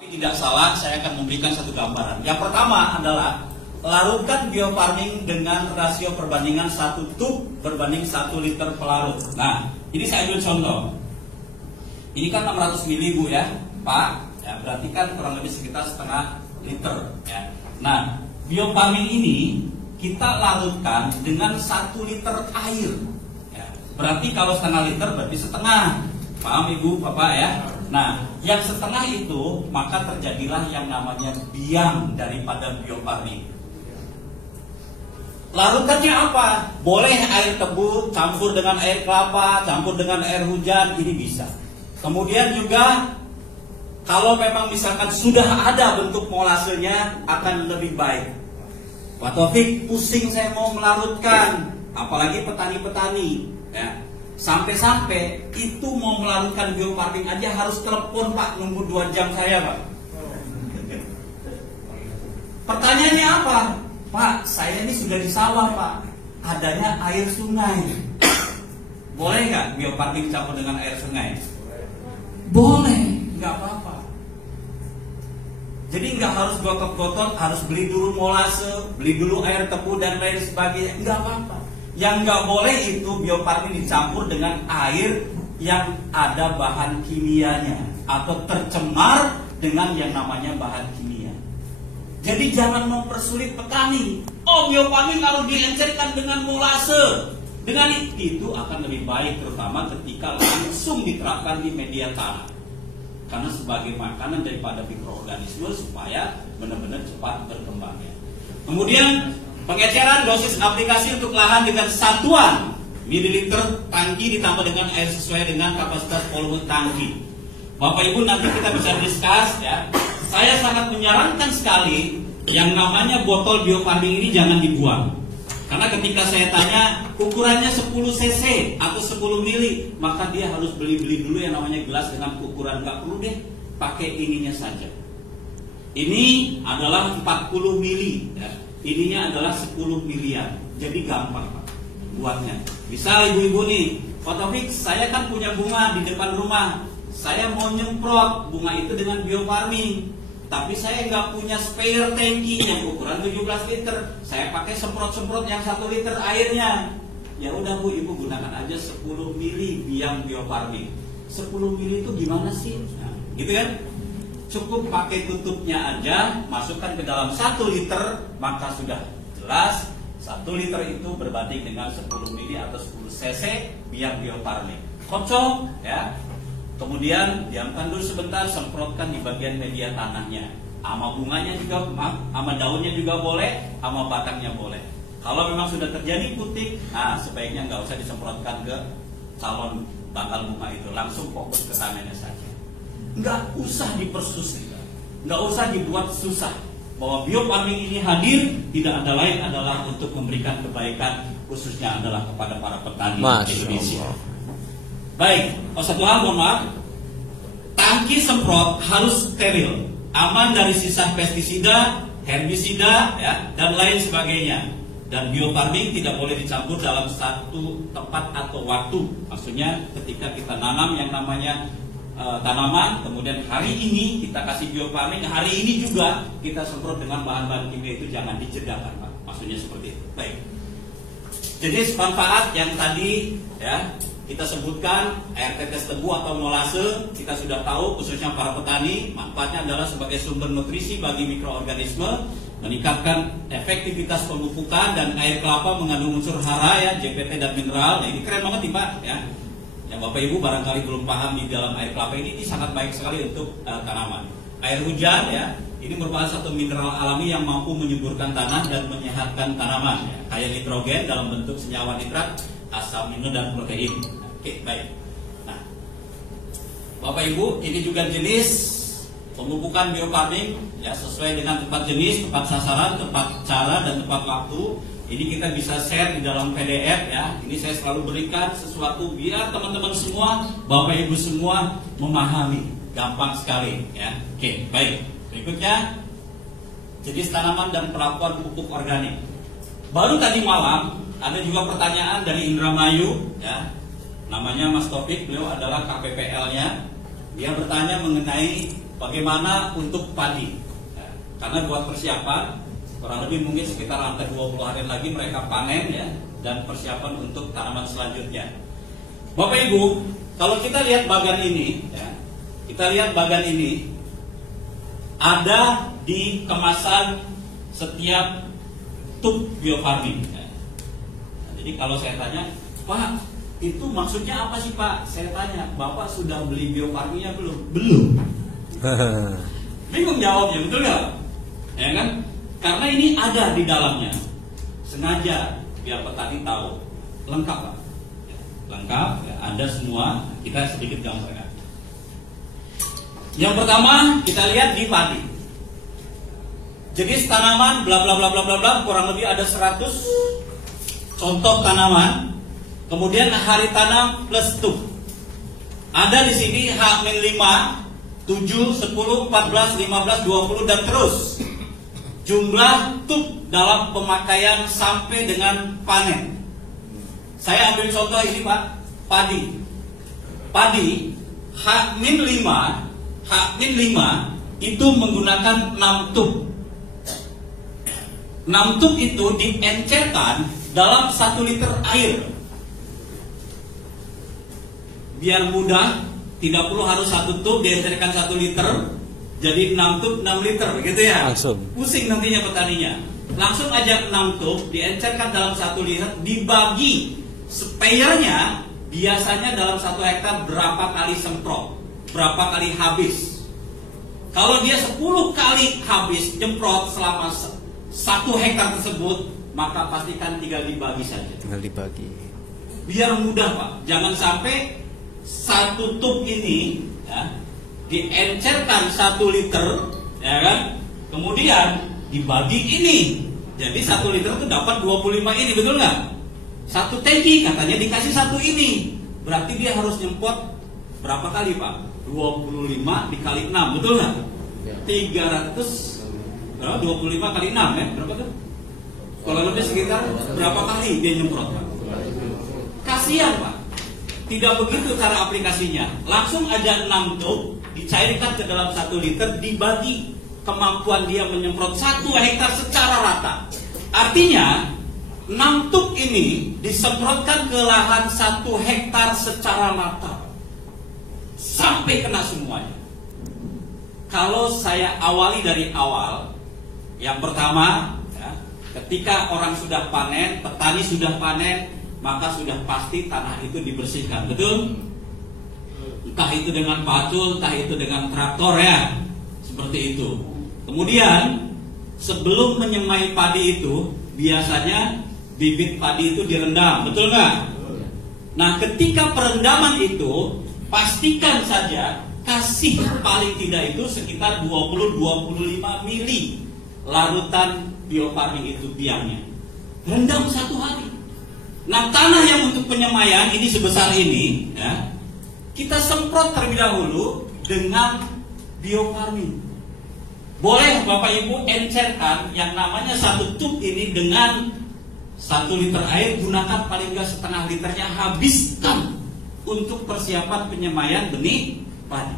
Tidak salah, saya akan memberikan satu gambaran. Yang pertama adalah larutkan bio farming dengan rasio perbandingan 1 tub berbanding 1 liter pelarut. Nah, ini saya ambil contoh. Ini kan 600 mili Bu ya, Pak. Ya, berarti kan kurang lebih sekitar setengah liter. Ya. Nah, bio farming ini kita larutkan dengan 1 liter air. Ya. Berarti kalau setengah liter berarti setengah. Paham Ibu, Bapak ya? Nah, yang setengah itu maka terjadilah yang namanya biang daripada bio farming. Larutannya apa? Boleh air tebu campur dengan air kelapa, campur dengan air hujan, ini bisa. Kemudian juga kalau memang misalkan sudah ada bentuk molasenya akan lebih baik. Pak Taufik, pusing saya mau melarutkan, apalagi petani-petani ya. Sampai-sampai itu mau melarutkan bio farming aja harus telepon Pak, nunggu 2 jam saya Pak. Pertanyaannya apa? Pak, saya ini sudah di sawah Pak, adanya air sungai. Boleh nggak bio farming campur dengan air sungai? Boleh, nggak apa-apa. Jadi nggak harus gotot-gotot, harus beli dulu molase, beli dulu air tebu dan lain sebagainya, nggak apa-apa. Yang nggak boleh itu bio farming dicampur dengan air yang ada bahan kimianya atau tercemar dengan yang namanya bahan kimia. Jadi jangan mempersulit petani. Oh, bio farming harus diencerkan dengan molase. Dengan itu akan lebih baik, terutama ketika langsung diterapkan di media tanah. Karena sebagai makanan daripada mikroorganisme supaya benar-benar cepat berkembangnya. Kemudian pengeceran dosis aplikasi untuk lahan dengan satuan mililiter tangki ditambah dengan air sesuai dengan kapasitas volume tangki. Bapak Ibu nanti kita bisa discuss ya. Saya sangat menyarankan sekali yang namanya botol bio farming ini jangan dibuang. Karena ketika saya tanya ukurannya 10 cc atau 10 mili, maka dia harus beli dulu yang namanya gelas dengan ukuran, nggak perlu deh pakai ininya saja. Ini adalah 40 mili ya. Ininya adalah 10 miliar. Jadi gampang Pak buatnya. Bisa ibu-ibu nih, Pak Taufik, saya kan punya bunga di depan rumah. Saya mau nyemprot bunga itu dengan bio farming. Tapi saya nggak punya spare tangki yang ukuran 17 liter. Saya pakai semprot-semprot yang 1 liter airnya. Ya udah Bu, Ibu gunakan aja 10 mili biang bio farming. 10 mili itu gimana sih? Nah, gitu kan? Cukup pakai tutupnya aja, masukkan ke dalam 1 liter, maka sudah jelas 1 liter itu berbanding dengan 10 mili atau 10 cc biang bio farming. Kocok ya. Kemudian diamkan dulu sebentar, semprotkan di bagian media tanahnya. Ama bunganya juga, ama daunnya juga boleh, ama batangnya boleh. Kalau memang sudah terjadi putik, nah sebaiknya nggak usah disemprotkan ke calon bakal bunga itu, langsung fokus ke tanahnya saja. Nggak usah dipersusah, nggak usah dibuat susah. Bahwa bio farming ini hadir tidak ada lain adalah untuk memberikan kebaikan, khususnya adalah kepada para petani Indonesia. Baik, satu hal mohon maaf, tangki semprot harus steril, aman dari sisa pestisida, herbisida, ya, dan lain sebagainya. Dan bio farming tidak boleh dicampur dalam satu tempat atau waktu. Maksudnya ketika kita nanam yang namanya tanaman, kemudian hari ini kita kasih bio farming, hari ini juga kita semprot dengan bahan-bahan kimia, itu jangan dijedakan Pak. Maksudnya seperti itu. Baik. Jadi manfaat yang tadi ya kita sebutkan, air tetes tebu atau molase, kita sudah tahu khususnya para petani, manfaatnya adalah sebagai sumber nutrisi bagi mikroorganisme, meningkatkan efektivitas pemupukan, dan air kelapa mengandung unsur hara ya, JPT dan mineral. Nah, ini keren banget nih Pak ya. Ya Bapak Ibu barangkali belum paham di dalam air kelapa ini sangat baik sekali untuk tanaman. Air hujan ya, ini merupakan satu mineral alami yang mampu menyuburkan tanah dan menyehatkan tanaman ya. Kayak nitrogen dalam bentuk senyawa nitrat, asam amino dan protein. Oke, baik. Nah, Bapak Ibu, ini juga jenis pemupukan bio farming ya, sesuai dengan tempat jenis, tempat sasaran, tempat cara dan tempat waktu. Ini kita bisa share di dalam PDF ya. Ini saya selalu berikan sesuatu biar teman-teman semua, Bapak Ibu semua memahami. Gampang sekali ya. Oke, baik. Berikutnya jenis tanaman dan perlakuan pupuk organik. Baru tadi malam ada juga pertanyaan dari Indramayu ya. Namanya Mas Taufik, beliau adalah KPPL-nya. Dia bertanya mengenai bagaimana untuk padi. Ya, karena buat persiapan, kurang lebih mungkin sekitar hampir 20 hari lagi mereka panen ya, dan persiapan untuk tanaman selanjutnya. Bapak Ibu, kalau kita lihat bagan ini, ya, kita lihat bagan ini ada di kemasan setiap tub biofarming. Ya. Nah, jadi kalau saya tanya, Pak, itu maksudnya apa sih Pak? Saya tanya, Bapak sudah beli biofarmingnya belum? Belum. Bingung jawabnya, betul nggak? Ya kan? Karena ini ada di dalamnya. Sengaja biar petani tahu. Lengkap Pak. Ya, lengkap, ya, ada semua. Kita sedikit gambarkan. Yang pertama kita lihat di padi. Jenis tanaman bla bla bla bla bla bla, kurang lebih ada 100 contoh tanaman. Kemudian hari tanam plus tub. Ada di sini H-5, 7, 10, 14, 15, 20 dan terus. Jumlah tub dalam pemakaian sampai dengan panen. Saya ambil contoh ini Pak, padi. Padi H-5 itu menggunakan 6 tub. 6 tub itu diencerkan dalam 1 liter air. Biar mudah, tidak perlu harus 1 tub diencerkan 1 liter, jadi 6 tub 6 liter gitu ya. Langsung. Pusing nantinya petaninya. Langsung aja 6 tub diencerkan dalam 1 liter, dibagi sprayernya biasanya dalam 1 hektar berapa kali semprot, berapa kali habis. Kalau dia 10 kali habis nyemprot selama 1 hektar tersebut, maka pastikan tinggal dibagi saja. Tinggal dibagi. Biar mudah Pak, jangan sampai 1 tub ini ya, diencerkan 1 liter, ya kan? Kemudian dibagi ini, jadi 1 liter itu dapat 25 ini, betul nggak? 1 tangki katanya dikasih 1 ini, berarti dia harus nyemprot berapa kali Pak? 25 dikali 6, betul nggak? 300. 25 kali 6 ya, berapa tuh? Kalau lebih sekitar berapa kali dia nyemprot Pak? Kasihan Pak. Tidak begitu cara aplikasinya. Langsung aja 6 tub dicairkan ke dalam 1 liter, dibagi kemampuan dia menyemprot 1 hektar secara rata. Artinya 6 tub ini disemprotkan ke lahan 1 hektar secara rata sampai kena semuanya. Kalau saya awali dari awal, yang pertama, ya, ketika orang sudah panen, petani sudah panen, maka sudah pasti tanah itu dibersihkan, betul? Entah itu dengan pacul, entah itu dengan traktor ya, seperti itu. Kemudian sebelum menyemai padi itu, biasanya bibit padi itu direndam, betul nggak? Nah, ketika perendaman itu, pastikan saja kasih paling tidak itu sekitar 20-25 mili larutan biofarming itu biangnya. Rendam 1 hari. Nah, tanah yang untuk penyemaian ini sebesar ini ya, kita semprot terlebih dahulu dengan biofarming. Boleh Bapak Ibu encerkan yang namanya 1 tub ini dengan 1 liter air, gunakan paling enggak setengah liternya, habiskan untuk persiapan penyemaian benih padi.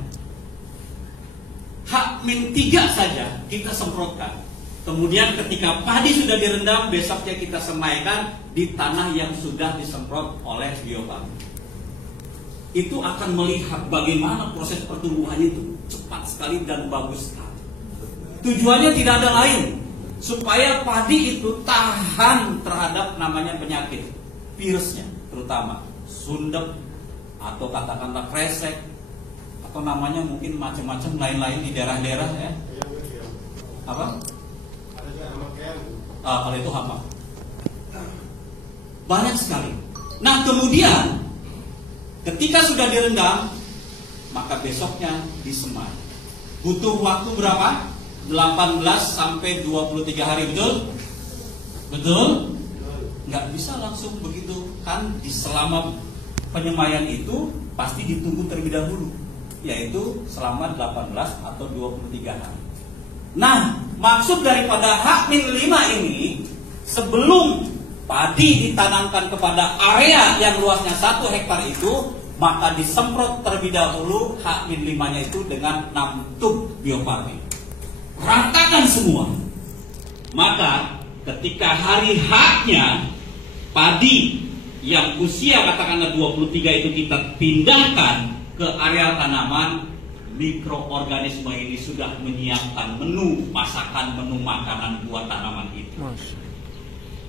H-3 saja kita semprotkan. Kemudian ketika padi sudah direndam, besoknya kita semaikan di tanah yang sudah disemprot oleh biofarming. Itu akan melihat bagaimana proses pertumbuhannya itu cepat sekali dan bagus sekali. Tujuannya tidak ada lain, supaya padi itu tahan terhadap namanya penyakit, virusnya, terutama sundep atau katakanlah kresek, atau namanya mungkin macam-macam lain-lain di daerah-daerah ya. Apa? Kalau itu hama. Banyak sekali. Nah, kemudian ketika sudah direndam, maka besoknya disemai. Butuh waktu berapa? 18 sampai 23 hari, betul? Betul? Nggak bisa langsung begitu. Kan di selama penyemaian itu pasti ditunggu terlebih dahulu, yaitu selama 18 atau 23 hari. Nah, maksud daripada H-5 ini, sebelum padi ditanamkan kepada area yang luasnya 1 hektar itu, maka disemprot terlebih dahulu H-5-nya itu dengan 6 tub Bio Farmin. Ratakan semua. Maka ketika hari H-nya padi yang usia katakanlah 23 itu kita pindahkan ke area tanaman, mikroorganisme ini sudah menyiapkan menu masakan, menu makanan buat tanaman itu.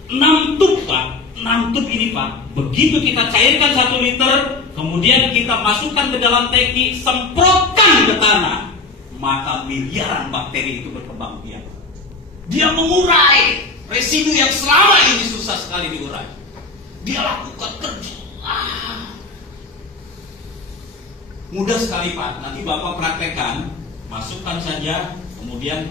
6 tub Pak, 6 tub ini Pak, begitu kita cairkan 1 liter, kemudian kita masukkan ke dalam tangki, semprotkan ke tanah, maka miliaran bakteri itu berkembang biak. Dia mengurai residu yang selama ini susah sekali diurai. Dia lakukan kerja. Mudah sekali Pak, nanti Bapak praktekkan, masukkan saja, kemudian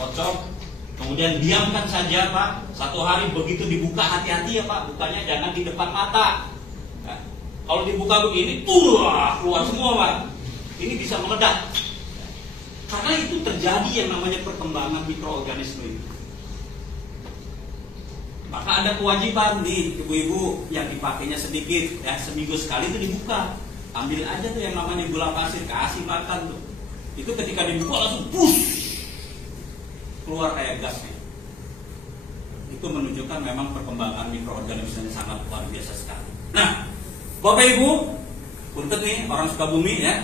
kocok, kemudian diamkan saja Pak. 1 hari begitu dibuka, hati-hati ya Pak, bukanya jangan di depan mata. Nah, kalau dibuka begini, keluar semua Pak. Ini bisa meledak. Karena itu terjadi yang namanya perkembangan mikroorganisme itu. Maka ada kewajiban nih ibu-ibu yang dipakainya sedikit, ya seminggu sekali itu dibuka. Ambil aja tuh yang namanya gula pasir, kasih makan tuh. Itu ketika dibuka langsung push, keluar kayak gasnya. Itu menunjukkan memang perkembangan mikroorganisme sangat luar biasa sekali. Nah, Bapak Ibu, untuk nih orang Sukabumi ya.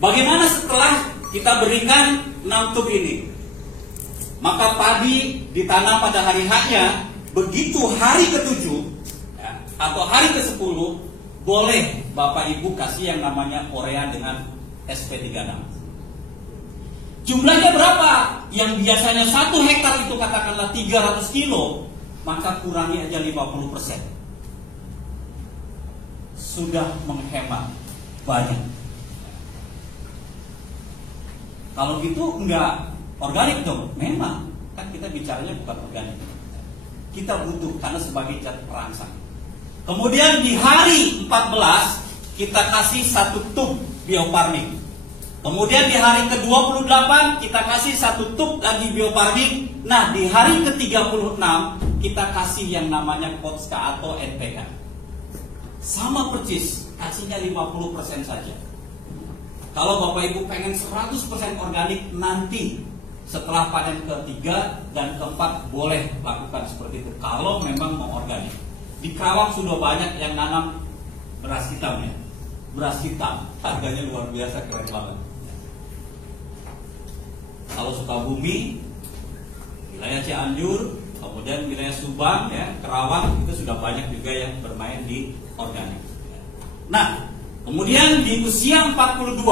Bagaimana setelah kita berikan 6 tub ini? Maka padi ditanam pada hari H-nya, begitu hari ke-7 ya, atau hari ke-10, boleh Bapak Ibu kasih yang namanya urea dengan SP36. Jumlahnya berapa? Yang biasanya 1 hektar itu katakanlah 300 kilo, maka kurangi aja 50%. Sudah menghemat banyak. Kalau gitu enggak organik dong. Memang kan kita bicaranya bukan organik. Kita butuh karena sebagai zat perangsang. Kemudian di hari 14 kita kasih 1 tub Bio Farmin. Kemudian di hari ke-28 kita kasih 1 tub lagi Bio Farmin. Nah, di hari ke-36 kita kasih yang namanya Kotska atau NPK. Sama persis, kasihnya 50% saja. Kalau Bapak Ibu pengen 100% organik, nanti setelah panen ke-3 dan ke-4 boleh lakukan seperti itu. Kalau memang mau organik. Di Karawang sudah banyak yang nanam beras hitam ya. Beras hitam harganya luar biasa, keren banget. Kalau Sukabumi, wilayah Cianjur, kemudian wilayah Subang ya, Karawang itu sudah banyak juga yang bermain di organik. Nah, kemudian di usia 42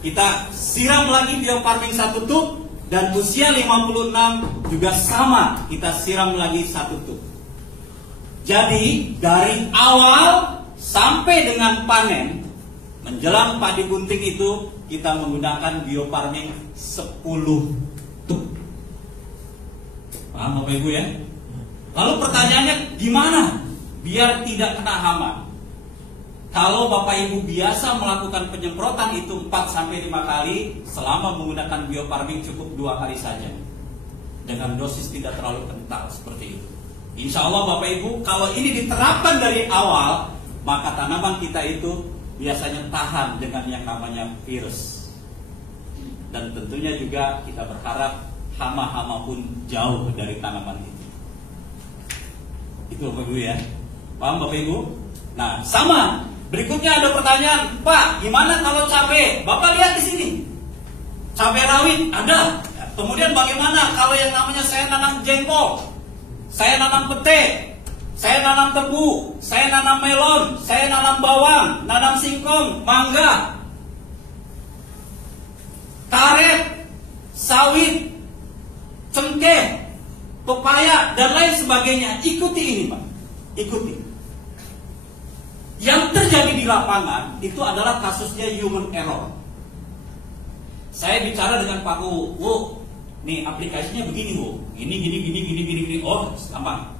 kita siram lagi Bio Farmin 1 tub, dan usia 56 juga sama, kita siram lagi 1 tub. Jadi dari awal sampai dengan panen menjelang padi bunting itu kita menggunakan Bio Farmin 10 tub. Paham Bapak Ibu ya? Lalu pertanyaannya gimana biar tidak kena hama? Kalau Bapak Ibu biasa melakukan penyemprotan itu 4-5 kali, selama menggunakan Bio Farmin cukup 2 kali saja, dengan dosis tidak terlalu kental seperti itu. Insya Allah Bapak Ibu, kalau ini diterapkan dari awal, maka tanaman kita itu biasanya tahan dengan yang namanya virus. Dan tentunya juga kita berharap hama-hama pun jauh dari tanaman itu. Itu Bapak Ibu ya. Paham Bapak Ibu? Nah, sama. Berikutnya ada pertanyaan, Pak, gimana kalau cabai? Bapak lihat di sini, cabai rawit ada. Kemudian bagaimana kalau yang namanya saya nanam jengkol, saya nanam pete, saya nanam tebu, saya nanam melon, saya nanam bawang, nanam singkong, mangga, karet, sawit, cengkeh, pepaya, dan lain sebagainya. Ikuti ini Pak, ikuti. Yang terjadi di lapangan itu adalah kasusnya human error. Saya bicara dengan Pak Wu, nih aplikasinya begini Bu, gini. Oh, gampang.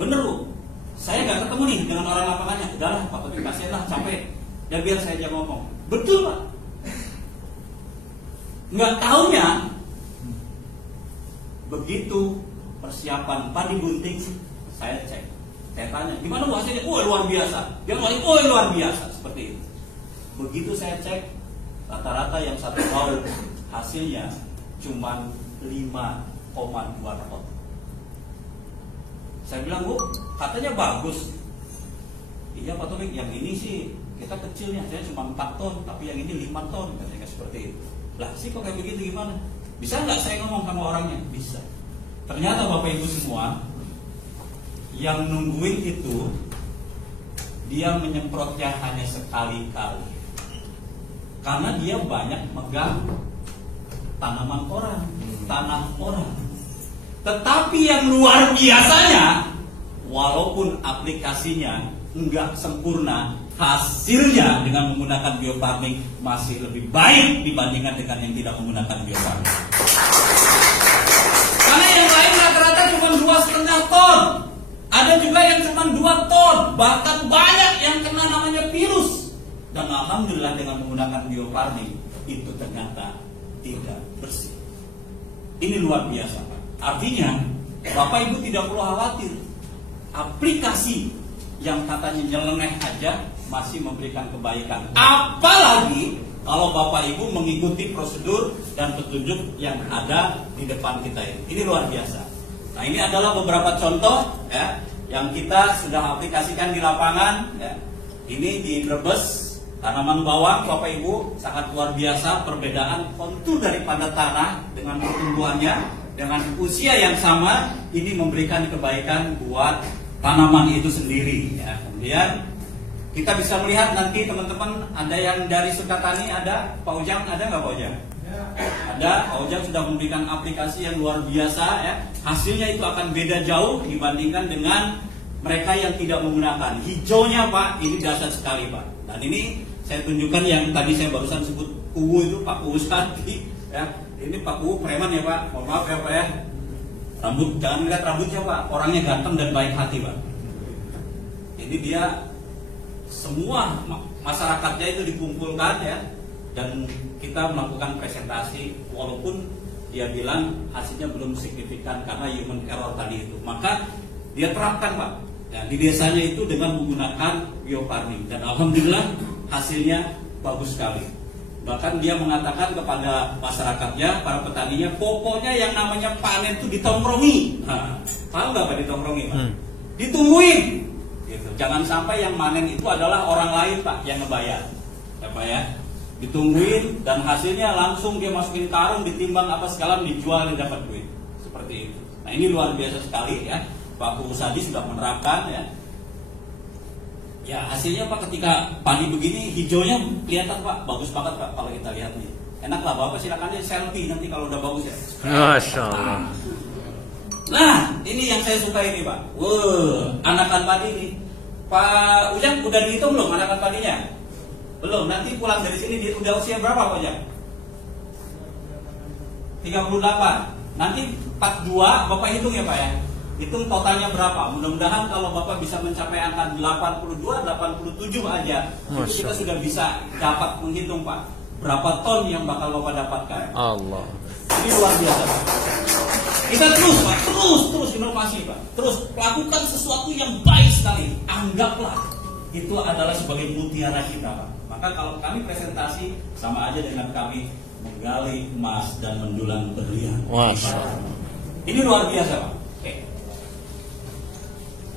Bener Bu, saya nggak ketemu nih dengan orang lapangannya. Udahlah Pak, aplikasi lah, capek. Dan biar saya aja ngomong. Betul Pak. Nggak taunya begitu persiapan padi bunting saya cek. Saya tanya, gimana Bu hasilnya? Oh luar biasa. Dia ngomong, oh luar biasa. Seperti itu. Begitu saya cek, rata-rata yang 1 tahun hasilnya cuma 5,2 ton. Saya bilang, Bu, katanya bagus. Iya Pak Taufik, yang ini sih kita kecilnya, saya cuma 4 ton, tapi yang ini 5 ton, katanya seperti itu. Lah sih kok kayak begitu gimana? Bisa nggak saya ngomong sama orangnya? Bisa. Ternyata Bapak Ibu semua, yang nungguin itu, dia menyemprotnya hanya sekali-kali. Karena dia banyak megang tanaman orang, tanah orang. Tetapi yang luar biasanya, walaupun aplikasinya enggak sempurna, hasilnya dengan menggunakan biofarming masih lebih baik dibandingkan dengan yang tidak menggunakan biofarming. Karena yang lain rata-rata cuma 2,5 ton, ada juga yang cuma 2 ton, bahkan banyak yang kena namanya virus. Dan alhamdulillah dengan menggunakan biofarming itu ternyata tidak bersih. Ini luar biasa, Pak. Artinya Bapak Ibu tidak perlu khawatir. Aplikasi yang katanya nyeleneh aja masih memberikan kebaikan. Apalagi kalau Bapak Ibu mengikuti prosedur dan petunjuk yang ada di depan kita ini. Ini luar biasa. Nah, ini adalah beberapa contoh ya yang kita sudah aplikasikan di lapangan ya. Ini di Brebes, tanaman bawang Bapak Ibu sangat luar biasa, perbedaan kontur daripada tanah dengan pertumbuhannya dengan usia yang sama, ini memberikan kebaikan buat tanaman itu sendiri ya. Kemudian kita bisa melihat nanti teman-teman, ada yang dari Sukatani, ada Pak Ujang, ada nggak Pak Ujang? Ada, Pak Ujang sudah memberikan aplikasi yang luar biasa ya. Hasilnya itu akan beda jauh dibandingkan dengan mereka yang tidak menggunakan. Hijaunya Pak, ini dahsyat sekali Pak. Dan ini saya tunjukkan yang tadi saya barusan sebut Kuwu itu Pak Kuwu Sati ya. Ini Pak Kuwu preman ya Pak, mohon maaf ya Pak ya. Rambut, jangan lihat rambutnya Pak, orangnya ganteng dan baik hati Pak. Ini dia semua masyarakatnya itu dikumpulkan ya, dan kita melakukan presentasi walaupun dia bilang hasilnya belum signifikan karena human error tadi itu. Maka dia terapkan Pak ya, di desanya itu dengan menggunakan biofarming dan alhamdulillah hasilnya bagus sekali. Bahkan dia mengatakan kepada masyarakatnya, para petaninya, pokoknya yang namanya panen itu ditongkrongi. Nah, tahu nggak Pak ditongkrongi Pak? Ditungguin. Gitu. Jangan sampai yang manen itu adalah orang lain Pak yang ngebayar. Ya Pak ya. Ditungguin dan hasilnya langsung dia masukin karung, ditimbang apa segala, dijual dan dapat duit. Seperti itu. Nah ini luar biasa sekali ya. Pak Kuwu Sadi sudah menerapkan ya. Ya hasilnya Pak ketika padi begini hijaunya kelihatan Pak, bagus banget Pak kalau kita lihat nih. Enak lah Bapak silakan aja selfie nanti kalau udah bagus ya. Masya Allah. Nah ini yang saya suka ini Pak. Anakan padi ini. Pak Ujang udah dihitung belum anakan padinya? Belum. Nanti pulang dari sini dia udah usia berapa Pak Ujang? 38. Nanti 42 Bapak hitung ya Pak ya. Hitung totalnya berapa? Mudah-mudahan kalau Bapak bisa mencapai angka 82, 87 aja, itu kita sudah bisa dapat menghitung Pak, berapa ton yang bakal Bapak dapatkan. Allah. Ini luar biasa Pak. Kita terus Pak, terus inovasi Pak. Terus lakukan sesuatu yang baik sekali. Anggaplah itu adalah sebagai mutiara kita Pak. Maka kalau kami presentasi sama aja dengan kami menggali emas dan mendulang berlian. Ini luar biasa Pak.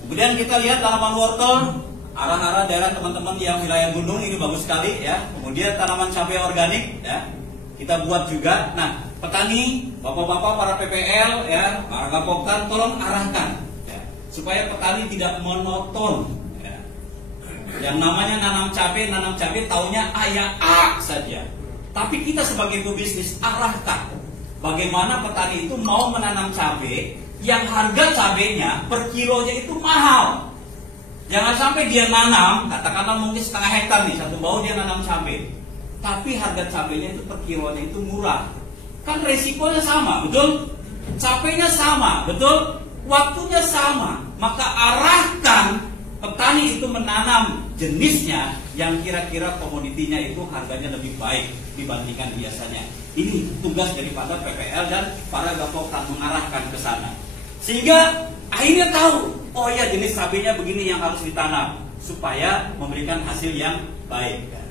Kemudian kita lihat tanaman wortel, arah-arah daerah teman-teman yang wilayah gunung ini bagus sekali ya. Kemudian tanaman cabai organik ya, kita buat juga. Nah, petani, bapak-bapak, para PPL ya, para Gapoktan, tolong arahkan ya, supaya petani tidak monoton. Ya. Yang namanya nanam cabai taunya A saja. Tapi kita sebagai pebisnis arahkan bagaimana petani itu mau menanam cabai yang harga cabenya per kilonya itu mahal. Jangan sampai dia nanam, katakanlah mungkin setengah hektar nih, satu bau dia nanam cabai, tapi harga cabenya itu per kilonya itu murah. Kan resikonya sama, betul? Cabenya sama, betul? Waktunya sama. Maka arahkan petani itu menanam jenisnya yang kira-kira komoditinya itu harganya lebih baik dibandingkan biasanya. Ini tugas daripada PPL dan para Gapoktan mengarahkan ke sana. Sehingga akhirnya tahu, oh ya jenis cabenya begini yang harus ditanam supaya memberikan hasil yang baik.